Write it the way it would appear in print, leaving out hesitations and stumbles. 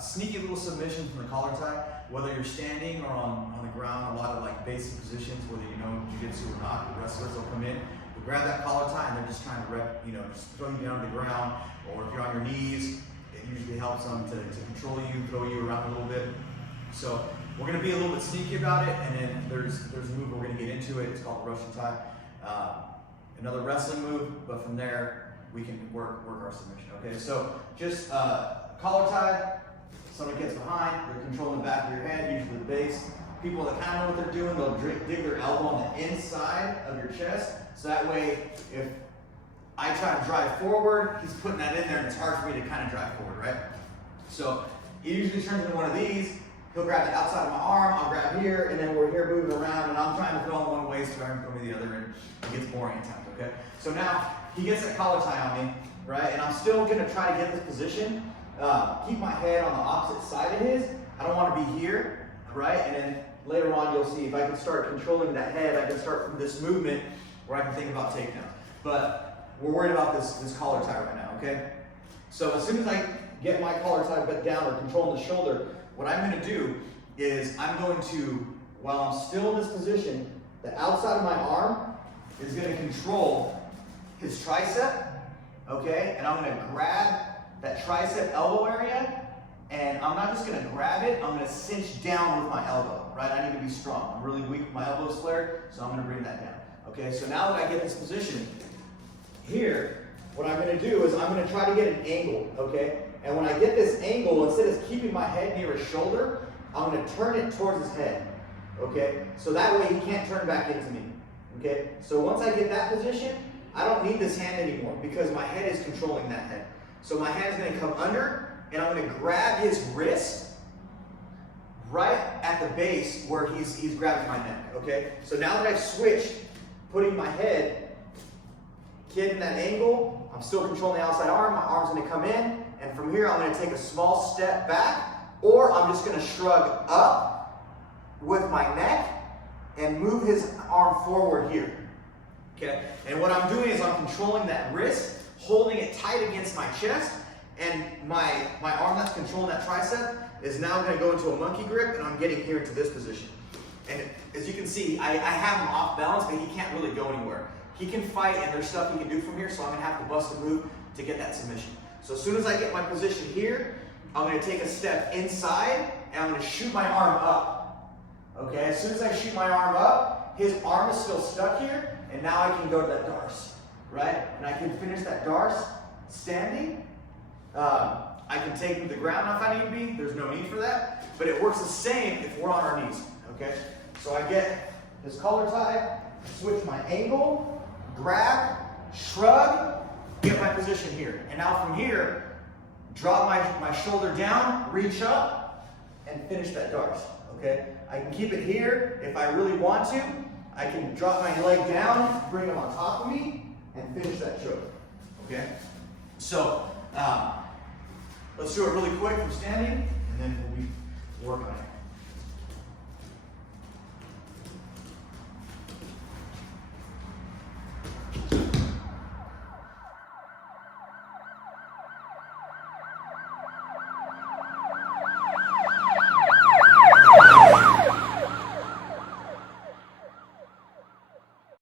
sneaky little submission from the collar tie, whether you're standing or on the ground, a lot of like basic positions, whether you know jiu-jitsu or not, the wrestlers will come in, they'll grab that collar tie and they're just trying to just throw you down to the ground, or if you're on your knees, it usually helps them to control you, throw you around a little bit. So we're gonna be a little bit sneaky about it, and then there's a move we're gonna get into it, it's called the Russian tie. Another wrestling move, but from there, we can work our submission, okay? So just collar tie, somebody gets behind, they're controlling the back of your head, usually the base. People that kind of know what they're doing, they'll dig their elbow on the inside of your chest, so that way, if I try to drive forward, he's putting that in there, and it's hard for me to kind of drive forward, right? So he usually turns into one of these, he'll grab the outside of my arm, I'll grab here, and then we're here moving around, and I'm trying to throw him one way, so I'm throwing the other, and it gets boring at times, okay? So now, he gets that collar tie on me, right? And I'm still gonna try to get this position, keep my head on the opposite side of his. I don't wanna be here, right? And then later on, you'll see if I can start controlling that head, I can start from this movement where I can think about takedown. But we're worried about this collar tie right now, okay? So as soon as I get my collar tie down or controlling the shoulder, what I'm gonna do is I'm going to, while I'm still in this position, the outside of my arm is gonna control his tricep, okay? And I'm gonna grab that tricep elbow area, and I'm not just gonna grab it, I'm gonna cinch down with my elbow, right? I need to be strong. I'm really weak with my elbows flared, so I'm gonna bring that down, okay? So now that I get this position, here, what I'm gonna do is I'm gonna try to get an angle, okay? And when I get this angle, instead of keeping my head near his shoulder, I'm gonna turn it towards his head, okay? So that way he can't turn back into me, okay? So once I get that position, I don't need this hand anymore because my head is controlling that head. So my hand's gonna come under, and I'm gonna grab his wrist right at the base where he's grabbing my neck, okay? So now that I've switched, putting my head, getting that angle, I'm still controlling the outside arm, my arm's gonna come in, and from here I'm gonna take a small step back, or I'm just gonna shrug up with my neck and move his arm forward here. Okay, and what I'm doing is I'm controlling that wrist, holding it tight against my chest, and my arm that's controlling that tricep is now going to go into a monkey grip, and I'm getting here into this position. And as you can see, I have him off balance, but he can't really go anywhere. He can fight, and there's stuff he can do from here, so I'm going to have to bust a move to get that submission. So as soon as I get my position here, I'm going to take a step inside, and I'm going to shoot my arm up. Okay, as soon as I shoot my arm up, his arm is still stuck here, and now I can go to that Darce, right? And I can finish that Darce standing. I can take him to the ground if I need to be. There's no need for that. But it works the same if we're on our knees, okay? So I get his collar tie, switch my angle, grab, shrug, get my position here. And now from here, drop my shoulder down, reach up, and finish that Darce, okay? I can keep it here if I really want to. I can drop my leg down, bring him on top of me, and finish that choke, okay? So, let's do it really quick from standing, and then we'll be working on it.